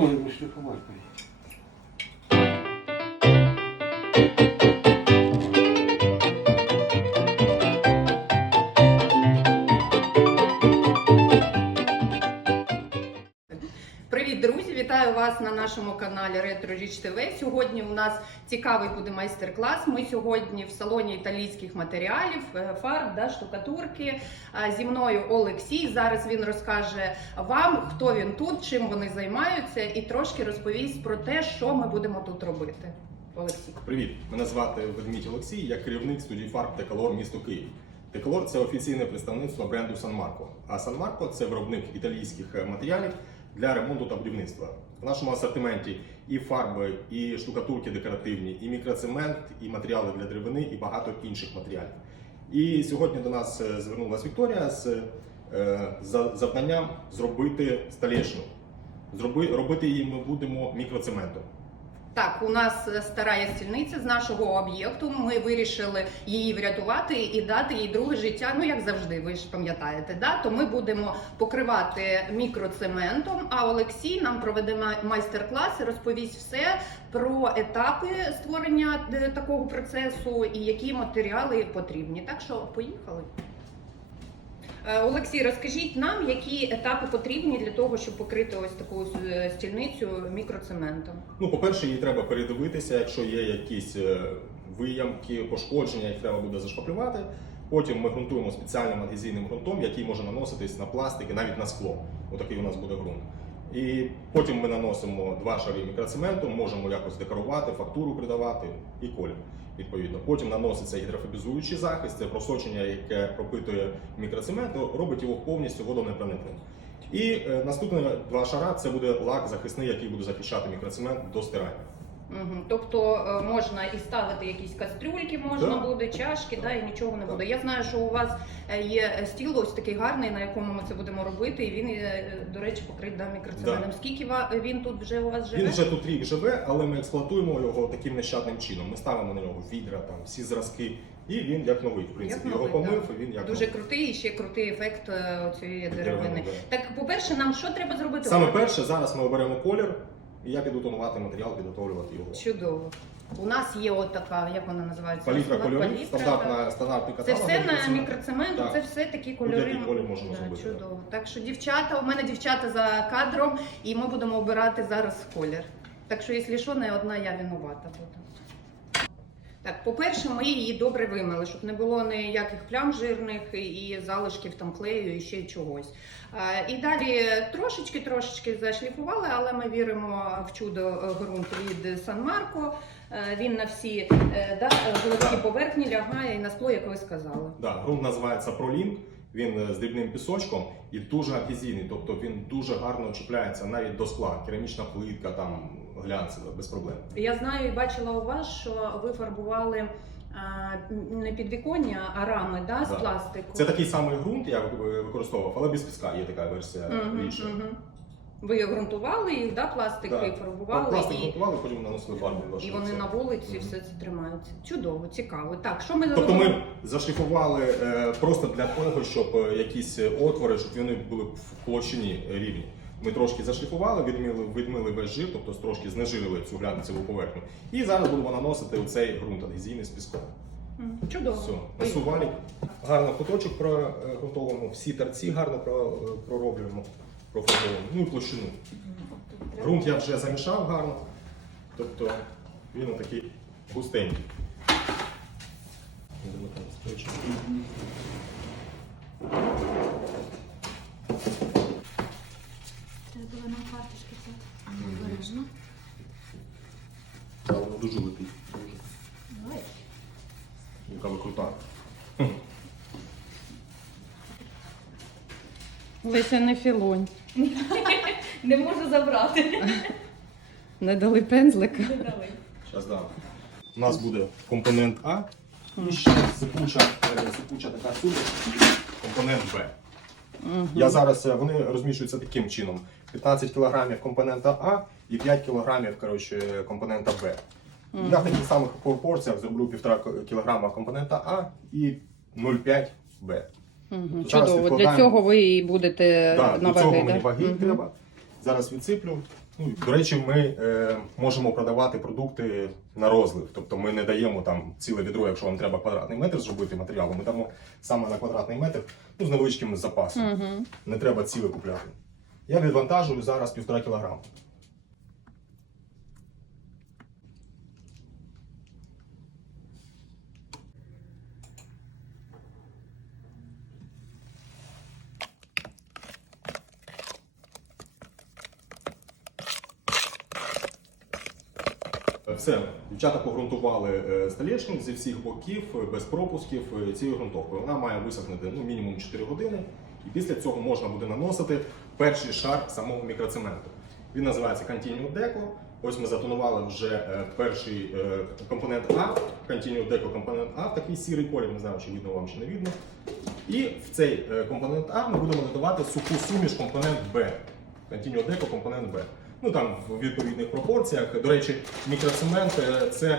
olmuş Rıfım Alpay. На нашому каналі Ретро Річ ТВ. Сьогодні у нас цікавий буде майстер-клас. Ми сьогодні в салоні італійських матеріалів, е, фарб, да, штукатурки. Зі мною Олексій. Зараз він розкаже вам, хто він тут, чим вони займаються, і трошки розповість про те, що ми будемо тут робити. Олексій. Привіт, мене звати Ведмідь Олексій, я керівник студії фарб Теколор місто Київ. Теколор це офіційне представництво бренду Сан Марко. А Сан Марко це виробник італійських е, матеріалів для ремонту та будівництва. В нашому асортименті і фарби, і штукатурки декоративні, і мікроцемент, і матеріали для деревини, і багато інших матеріалів. І сьогодні до нас е, звернулася Вікторія з е, завданням зробити столешню. Робити її ми будемо мікроцементом. Так, у нас е, стара стільниця з нашого об'єкту. Ми вирішили її врятувати і дати їй друге життя. Ну як завжди, ви ж пам'ятаєте, да? то ми будемо покривати мікроцементом. А Олексій нам проведе майстер-клас і розповість все про етапи створення е, такого процесу і які матеріали потрібні. Так що поїхали. Е, Олексій, розкажіть нам, які етапи потрібні для того, щоб покрити ось таку е, стільницю мікроцементом. Ну, по-перше, її треба передивитися, якщо є якісь е, виямки, пошкодження, їх треба буде зашпаклювати. Потім ми ґрунтуємо спеціальним адгезійним ґрунтом, який може наноситись на пластики, навіть на скло. Отакий у нас буде ґрунт. І потім ми наносимо два шари мікроцементу, можемо якось декорувати, фактуру придавати і колір. Відповідно, потім наноситься гідрофобізуючий захист, це просочення, яке пропитує мікроцемент, робить його повністю водонепроникним. І е, наступні два шара це буде лак захисний, який буде захищати мікроцемент до стирання. Угу. Тобто е, можна і ставити якісь кастрюльки, можна Да. буде, чашки, да, і нічого не Так. буде. Я знаю, що у вас е, є стіл ось такий гарний, на якому ми це будемо робити, і він, е, до речі, покрит да, мікроцементом. Да. Скільки ва- він тут вже у вас живе? Він вже тут рік живе, але ми експлуатуємо його таким нещадним чином. Ми ставимо на нього відра, там всі зразки, і він як новий. В принципі, Як новий, його помив, так. і він як Дуже новий. крутий і ще крутий ефект е, цієї деревини. Деревини, Так, по-перше, нам що треба зробити? Саме перше, зараз ми оберемо колір, і я піду тонувати матеріал, підготовлювати його. Чудово. У нас є от така, як вона називається? Палітра кольорів, стандартна стандартний Це каталог. все на мікроцемент. мікроцементу, Так. це все такі кольори. Будь-який колір зробити, так. Чудово. Так що дівчата, у мене дівчата за кадром, і ми будемо обирати зараз колір. Так що, якщо що, не одна я винувата буду. Так, по-перше, ми її добре вимили, щоб не було ніяких плям жирних і залишків там клею і ще чогось. І далі трошечки-трошечки зашліфували, але ми віримо в чудо е, ґрунт від Сан Марко. Е, Він на всі е, да, гладкі поверхні лягає і на скло, як ви сказали. Да, ґрунт називається ProLink, він з дрібним пісочком і дуже адгезійний, тобто він дуже гарно чіпляється навіть до скла. Керамічна плитка, там глянцева, без проблем. Я знаю і бачила у вас, що ви фарбували а, не підвіконня, а рами да, з Да. пластику. Це такий самий ґрунт, я використовував, але без піска є така версія Мгм, більше. мгм. Ви ґрунтували їх, да, пластики Да. фарбували Пластик і, готували, потім наносили фарбу. і вони це. на вулиці Мгм. все це тримаються. Чудово, цікаво. Так, що ми Тобто ми зашліфували е, просто для того, щоб е, якісь е, отвори, щоб вони були в площині е, рівні. Ми трошки зашліфували, відмили, відмили весь жир, тобто трошки знежирили цю глянцеву поверхню. І зараз будемо наносити у цей ґрунт адгезійний з піском. Чудово. Все, насувалі. Гарно куточок прогрунтовуємо, всі торці гарно е, пророблюємо, профарбовуємо. Ну і площину. Ґрунт я вже замішав гарно, тобто він такий густенький. Замотаю спочатку. Треба було на карточки взяти. Обережно. Так, воно дуже летить. Дуже. Давай. Яка ви крута. Леся не філонь. Не можу забрати. Не дали пензлика. Не дали. Зараз дам. У нас буде компонент А і ще сипуча, е, сипуча така суміш, компонент Б. Я зараз е, вони розміщуються таким чином: 15 кг компонента А і 5 кг коротше, компонента Б. Я в таких самих пропорціях зроблю 1,5 кг компонента А і 0,5 Б. Угу. Чудово. Для цього ви і будете да, на до цього мені ваги угу. треба. Зараз відсиплю до речі, ми е, можемо продавати продукти на розлив. Тобто ми не даємо там ціле відро, якщо вам треба квадратний метр зробити матеріалу. Ми дамо саме на квадратний метр ну, з невеличким запасом. Угу. Не треба ціле купляти. Я відвантажую зараз півтора кілограма. Все, дівчата погрунтували е, столешню зі всіх боків, е, без пропусків е, цією ґрунтовкою. Вона має висохнути ну, мінімум 4 години, і після цього можна буде наносити перший шар самого мікроцементу. Він називається Continuo Deco. Ось ми затонували вже е, перший е, компонент А, Continuo Deco компонент А, такий сірий колір, не знаю, чи видно вам чи не видно. І в цей е, компонент А ми будемо додавати суху суміш компонент Б. Continuo Deco компонент Б. Ну там в відповідних пропорціях. До речі, мікроцемент е, це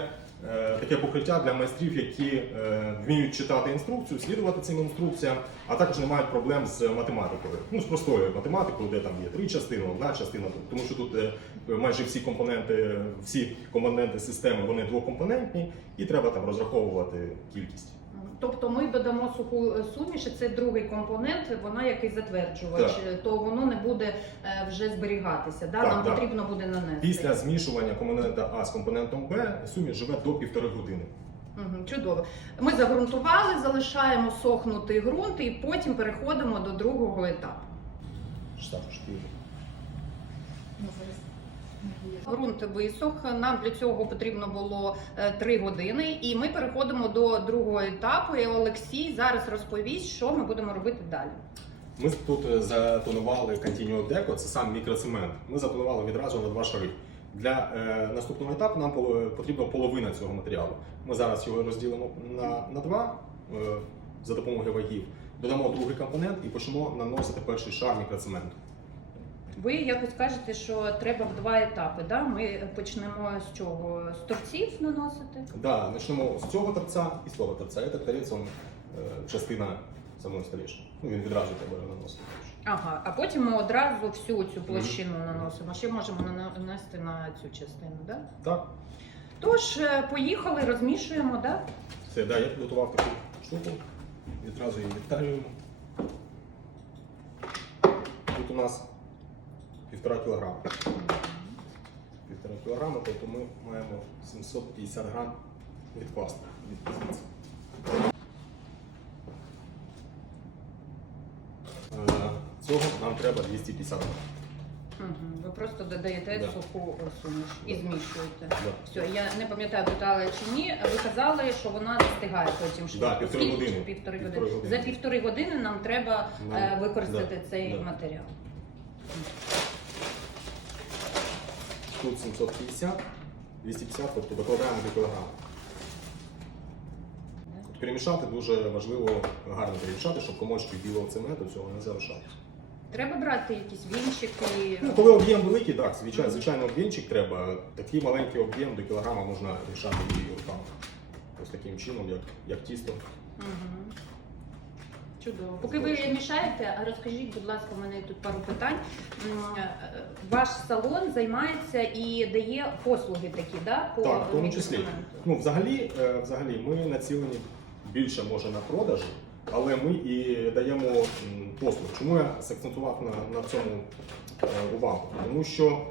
е, таке покриття для майстрів, які е, вміють читати інструкцію, слідувати цим інструкціям, а також не мають проблем з математикою. Ну, з простою математикою, де там є три частини, одна частина. Тому що тут майже всі компоненти, всі компоненти системи вони двокомпонентні, і треба там розраховувати кількість. Тобто ми додамо суху е, суміш, і це другий компонент, вона якийсь затверджувач, Так. то воно не буде е, вже зберігатися. Да? Так, Нам так. потрібно буде нанести. Після змішування компонента А з компонентом Б суміш живе до півтори години. Мгм, Чудово. Ми загрунтували, залишаємо сохнути ґрунт і потім переходимо до другого етапу. Штатушки. Ну, Ґрунт висох. Нам для цього потрібно було 3 години, і ми переходимо до другого етапу. І Олексій зараз розповість, що ми будемо робити далі. Ми тут е, затонували Continuo Deco, це сам мікроцемент. Ми затонували відразу на два шари. Для е, наступного етапу нам потрібна половина цього матеріалу. Ми зараз його розділимо на, на два е, за допомогою вагів. Додамо другий компонент і почнемо наносити перший шар мікроцементу. Ви якось кажете, що треба в два етапи. Да? Ми почнемо з чого? З торців наносити? Да, почнемо з цього торця і з того торця. Це торець, він, е, частина самої столішні. Ну, він відразу треба наносити. Ага, а потім ми одразу всю цю площину наносимо. Ще можемо нанести на цю частину, да? Так, Тож, е, поїхали, розмішуємо, да? Все, да, я підготував таку штуку. Відразу її відтарюємо. Тут у нас півтора кілограма. Півтора кілограма, тобто ми маємо 750 грам відкласти від позиції. Е, Цього нам треба 250 грам. Угу. Ви просто додаєте Да. суху е, суміш і Да. змішуєте. Да. Все, я не пам'ятаю, питали чи ні. Ви казали, що вона застигає потім швидко. Да, півтори Скільки? години. Півтори Півтори години. години. За півтори години нам треба Ну, е, використати да, цей да. матеріал. Тут 750, 250, тобто докладаємо до кілограма. От Перемішати дуже важливо гарно перемішати, щоб комочки білого цементу цього не залишалося. Треба брати якісь вінчики. Ну, коли об'єм великий, так, звичайно, звичайно об'ємчик треба. Такий маленький об'єм до кілограма можна мішати її руками. Ось таким чином, як, як тісто. Угу. Чудово. Поки ви мішаєте, розкажіть, будь ласка, у мене тут пару питань. Е, Ваш салон займається і дає послуги такі, да? По Так, в тому числі. Ну, взагалі, е, взагалі, ми націлені більше може на продажі, але ми і даємо послуг. Чому я акцентував на, на цьому е, увагу? Тому що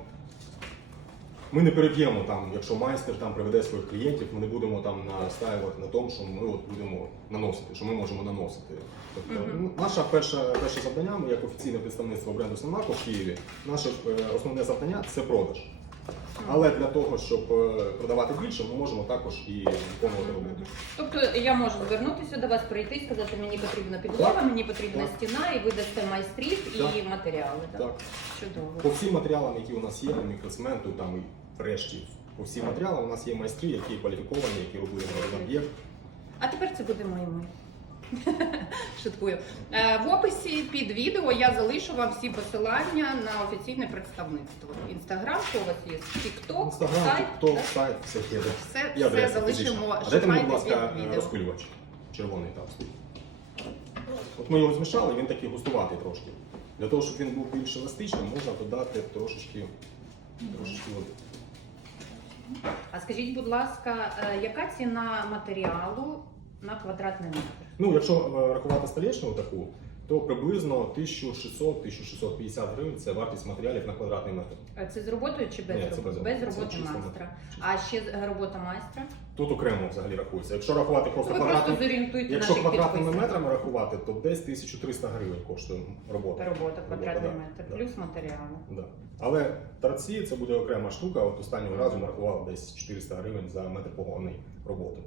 ми не переб'ємо там, якщо майстер там приведе своїх клієнтів, ми не будемо там настаювати на тому, що ми от будемо наносити, що ми можемо наносити. Тобто, Мгм. ну, наше перше, перше завдання, ми як офіційне представництво бренду Санако в Києві, наше е, основне завдання це продаж. Але для того, щоб е, продавати більше, ми можемо також і виконувати роботу. Тобто я можу звернутися до вас, прийти і сказати, мені потрібна підлога, Так. мені потрібна Так. стіна, і ви дасте майстрів і Так. матеріали. Так? Так. Чудово. По всім матеріалам, які у нас є, мікроцементу, там і решті, по всім матеріалам у нас є майстри, які кваліфіковані, які робили на об'єкт. А тепер це будемо і ми. Шуткую. Е, В описі під відео я залишу вам всі посилання на офіційне представництво. Інстаграм, що у вас є? Тікток, Інстаграм, сайт. тікток, так? сайт, все є. Все, І все адреса залишимо. фізична. А дайте мені, будь Шукайте ласка, під відео. розпилювач. Червоний там стоїть. От ми його змішали, він такий густуватий трошки. Для того, щоб він був більш еластичним, можна додати трошечки трошечки води. А скажіть, будь ласка, е, яка ціна матеріалу на квадратний метр? Ну, якщо е, рахувати столічну таку, то приблизно 1600-1650 гривень це вартість матеріалів на квадратний метр. Е, Це з роботою чи без Ні, це роботи? без Без роботи. Це чисто майстра. чисто. А ще робота майстра? Тут окремо взагалі рахується. Якщо рахувати просто Ви просто квадратний, зорієнтуйте якщо наших квадратними підписників. метрами рахувати, то десь 1300 гривень коштує робота. Робота квадратний да, метр, да. плюс матеріали. Да. Але торці це буде окрема штука. От останнього разу ми рахували десь 400 гривень за метр погони роботи.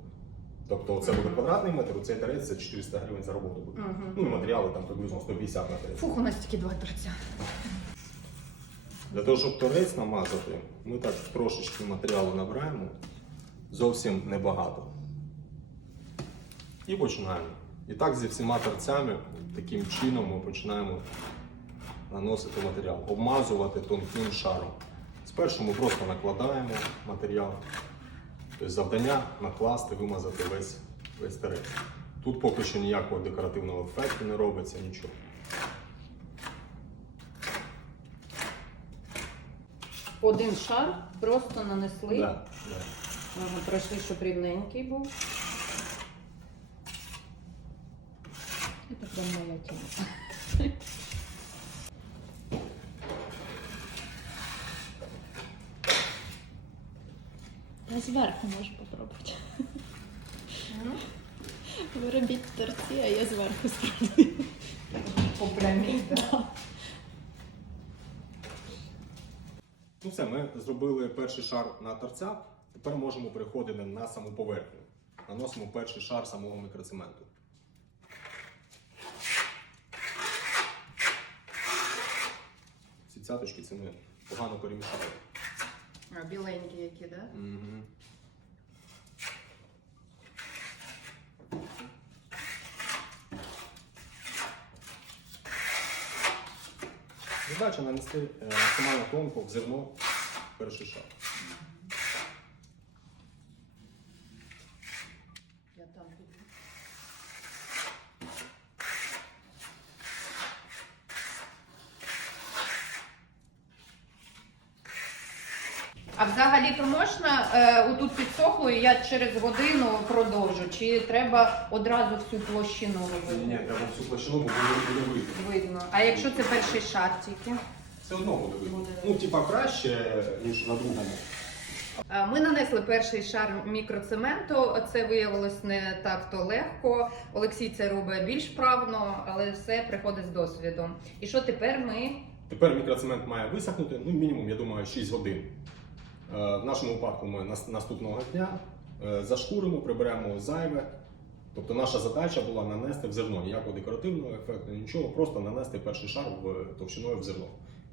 Тобто це буде квадратний метр, цей торець це 400 гривень за роботу буде. Мгм. Ну і матеріали там приблизно 150 на торець. Фух, у нас тільки два торця. Для того, щоб торець намазати, ми так трошечки матеріалу набираємо, зовсім небагато. І починаємо. І так зі всіма торцями, таким чином ми починаємо наносити матеріал, обмазувати тонким шаром. Спершу ми просто накладаємо матеріал. Тобто завдання накласти, вимазати весь, весь торець. Тут поки що ніякого декоративного ефекту не робиться, нічого. Один шар просто нанесли. Да, да. Ага, пройшли, щоб рівненький був. Це прям моя тема. Я зверху можу попробувати. Ви робіть торці, а я зверху спробую. По прямій, да. Ну все, ми зробили перший шар на торцях. Тепер можемо переходити на саму поверхню. Наносимо перший шар самого мікроцементу. Ці цяточки це ми погано перемішали. А, Біленькі які, да? Угу. Задача нанести е, максимально тонко в зерно перший шар. Я там піду. А взагалі то можна е, отут підсохло, і я через годину продовжу. Чи треба одразу всю площину робити? ні, треба всю площину, бо буде, буде видно. Видно. А якщо це перший шар тільки? Все одно буде видно. Ну, типа краще, ніж на другому. Ми нанесли перший шар мікроцементу. Це виявилось не так то легко. Олексій це робить більш вправно, але все приходить з досвідом. І що тепер ми Тепер мікроцемент має висохнути, ну мінімум, я думаю, 6 годин. Е, В нашому випадку ми нас- наступного дня зашкуримо, приберемо зайве. Тобто наша задача була нанести в зерно ніякого декоративного ефекту, нічого, просто нанести перший шар в товщиною в зерно.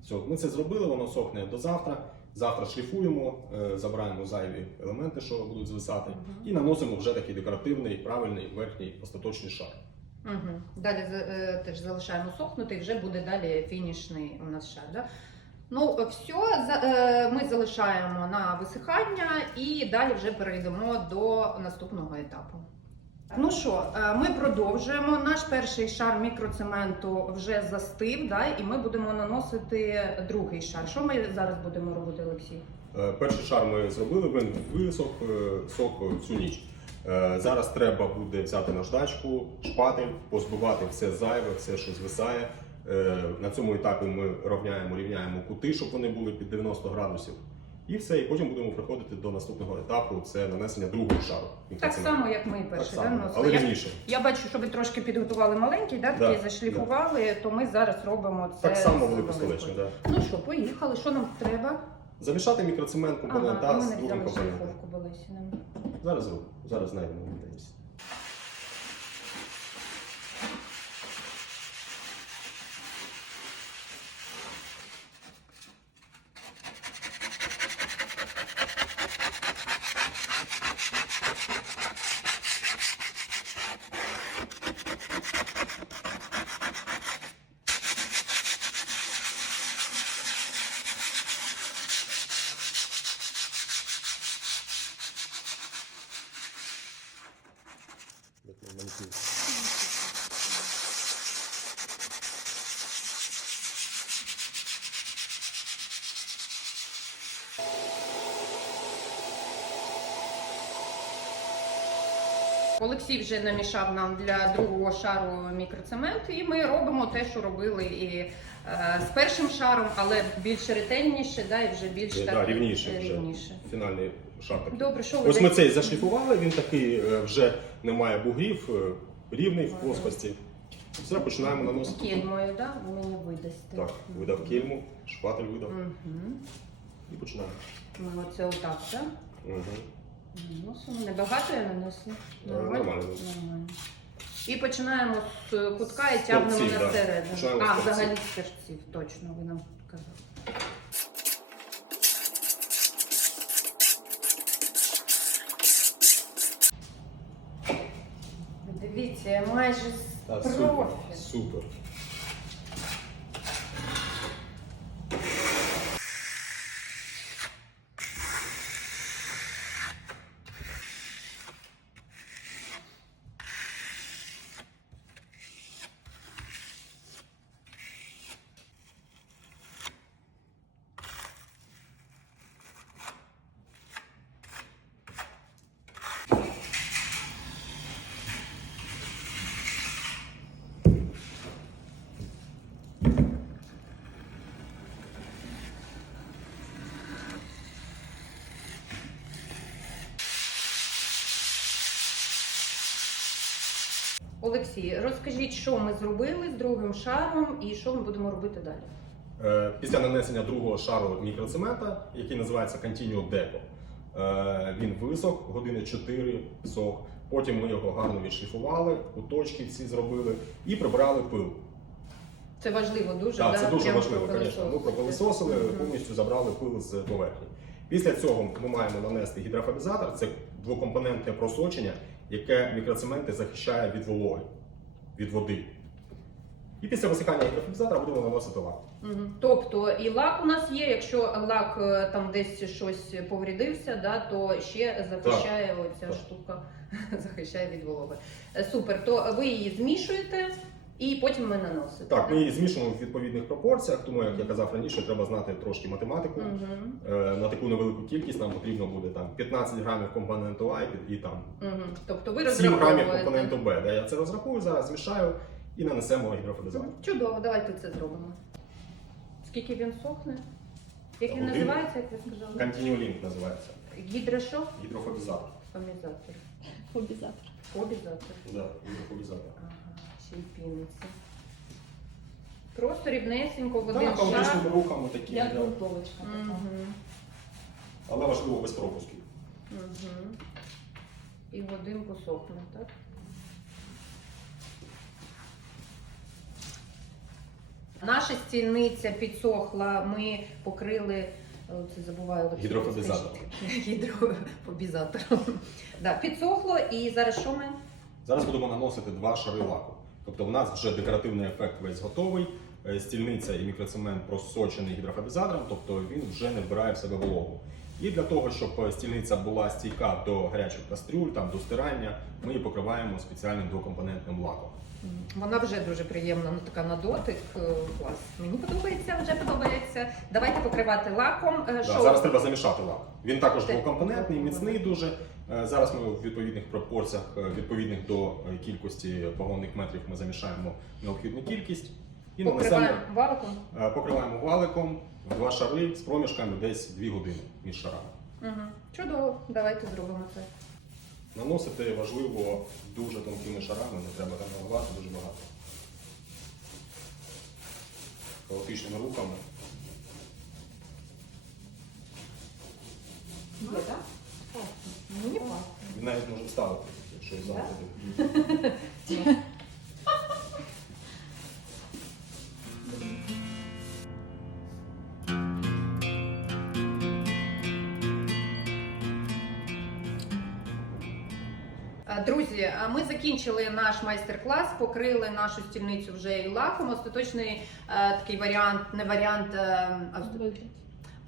Все, ми це зробили, воно сохне до завтра. Завтра шліфуємо, е, забираємо зайві елементи, що будуть звисати, і наносимо вже такий декоративний, правильний верхній остаточний шар. Угу. Далі е, теж залишаємо сохнути, і вже буде далі фінішний у нас шар. Да? Ну, все, ми залишаємо на висихання і далі вже перейдемо до наступного етапу. Ну що, е, ми продовжуємо. Наш перший шар мікроцементу вже застив, да, і ми будемо наносити другий шар. Що ми зараз будемо робити, Олексій? Е, Перший шар ми зробили, він висох е, сох е, всю ніч. Зараз треба буде взяти наждачку, шпатель, позбивати все зайве, все, що звисає. Е, На цьому етапі ми рівняємо, рівняємо кути, щоб вони були під 90 градусів. І все, і потім будемо приходити до наступного етапу це нанесення другого шару. Так само, як ми і Так перший. да, але Я-. Я бачу, що ви трошки підготували маленький, да, такий Да, зашліфували, то ми зараз робимо це. Так само велику Да. Ну що, поїхали. Що нам треба? Замішати мікроцемент компонент Ага, А з другим компонентом. Зараз зробимо, зараз знайдемо. банків. Олексій вже намішав нам для другого шару мікроцемент, і ми робимо те, що робили і е, з першим шаром, але більш ретельніше, да, і вже більш е, так, Да, рівніше вже. Фінальний шар такий. Добре, що ви Ось ми цей зашліфували, він такий е, вже не має бугрів, е, рівний в плоскості. Все, починаємо наносити. кельмою, да? ви мені видасте. Так, видав кельму, шпатель видав Угу. і починаємо. Ми оце отак, так? Угу. Наносимо. Небагато я нанесу. Е, нормально. Нормально. І починаємо з кутка і тягнемо Стовпців, на да. середину. Починаємо з А, стовпців. взагалі з стежців, точно, ви нам казали. Дивіться, я майже з Так, профі. Супер, Олексій, розкажіть, що ми зробили з другим шаром і що ми будемо робити далі. Е, Після нанесення другого шару мікроцемента, який називається Continuo Deco, е, він висох, години 4 сох. Потім ми його гарно відшліфували, куточки всі зробили і прибрали пил. Це важливо дуже. Так, да? це дуже важливо, звісно. Ми пропилисосили, повністю забрали пил з поверхні. Після цього ми маємо нанести гідрофобізатор, це двокомпонентне просочення, яке мікроцементи захищає від вологи, від води. І після висихання гідрофобізатора будемо наносити лак. Угу. Тобто і лак у нас є. Якщо лак е, там десь щось поврідився, да, то ще захищає оця Так. штука, захищає від вологи. Е, Супер. То ви її змішуєте і потім ми наносите. Так, ми її змішуємо в відповідних пропорціях, тому як я казав раніше, треба знати трошки математику. Мгм. Е, На таку невелику кількість нам потрібно буде там 15 грамів компоненту А і там Мгм. Тобто ви 7 грамів компоненту Б. Де я це розрахую, зараз змішаю і нанесемо гідрофобізатор. Чудово, давайте це зробимо. Скільки він сохне? Як він Один. називається, як ви сказали? Continuo називається. Гідрошо? Гідрофобізатор. Помізатор. Фобізатор. Обізатор. Да, гідрофобізатор. Ага, ще й піниться. Просто рівнесенько в Так, один шар. хаотичними рухами такі, Як да. грунтовочка така. Мгм. але важливо без пропусків. Мгм. І годинку сохне, так? Наша стільниця підсохла, ми покрили. о, Це забуваю Олексій, Гідрофобізатором. скажіть. Гідрофобізатором. Да, підсохло і зараз що ми? Зараз будемо наносити два шари лаку. Тобто у нас вже декоративний ефект весь готовий. Е, Стільниця і мікроцемент просочений гідрофобізатором, тобто він вже не вбирає в себе вологу. І для того, щоб е, стільниця була стійка до гарячих кастрюль, там, до стирання, ми її покриваємо спеціальним двокомпонентним лаком. Вона вже дуже приємна, ну така на дотик. е, Клас. Мені подобається, вже подобається. Давайте покривати лаком. Да, зараз треба замішати лак. Він також Це- двокомпонентний, міцний дуже. Е, Зараз ми в відповідних пропорціях, е, відповідних до е, кількості погонних метрів, ми замішаємо необхідну кількість і нанесемо, Покриваємо валиком. покриваємо валиком в два шари з проміжками десь 2 години між шарами. Угу. Чудово, давайте зробимо це. Наносити важливо дуже тонкими шарами, не треба там наливати дуже багато. Хаотичними рухами. Є, так? Пахне. Він навіть може вставити, якщо завтра. Е, Друзі, ми закінчили наш майстер-клас, покрили нашу стільницю вже і лаком. Остаточний е, такий варіант, не варіант, е, а Вигляд.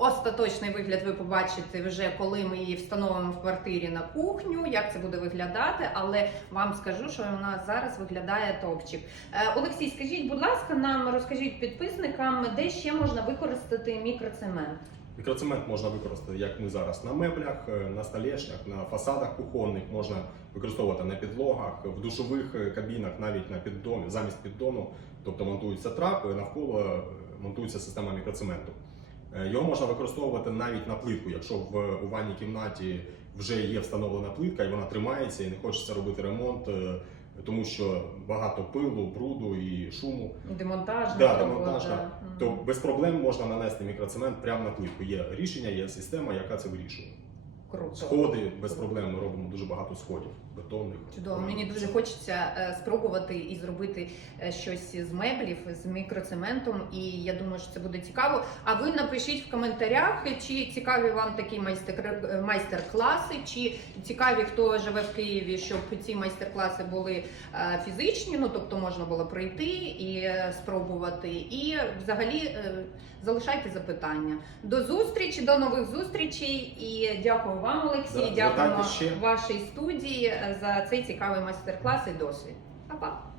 Остаточний вигляд ви побачите вже, коли ми її встановимо в квартирі на кухню, як це буде виглядати. Але вам скажу, що нас зараз виглядає топчик. Е, Олексій, скажіть, будь ласка, нам розкажіть підписникам, де ще можна використати мікроцемент. Мікроцемент можна використати, як ми зараз, на меблях, е, на столешнях, на фасадах кухонних, можна використовувати на підлогах, в душових е, кабінах, навіть на піддоні, замість піддону, тобто монтуються трапи, навколо монтується система мікроцементу. Е, Його можна використовувати навіть на плитку, якщо в у ванній кімнаті вже є встановлена плитка і вона тримається, і не хочеться робити ремонт, е, тому що багато пилу, бруду і шуму. Демонтажна Да, демонтажна. Мгм. То без проблем можна нанести мікроцемент прямо на плитку. Є рішення, є система, яка це вирішує. Круто. Сходи без проблем. Ми робимо дуже багато сходів бетонних. Чудово, мені дуже хочеться е, спробувати і зробити е, щось з меблів з мікроцементом, і я думаю, що це буде цікаво. А ви напишіть в коментарях, чи цікаві вам такі е, майстер-класи, чи цікаві, хто живе в Києві, щоб ці майстер-класи були фізичні, ну тобто можна було прийти і спробувати. І взагалі залишайте запитання. До зустрічі, до нових зустрічей. І дякую вам, Олексій. Да, ще. вашій студії за цей цікавий майстер-клас і досвід. Па-па!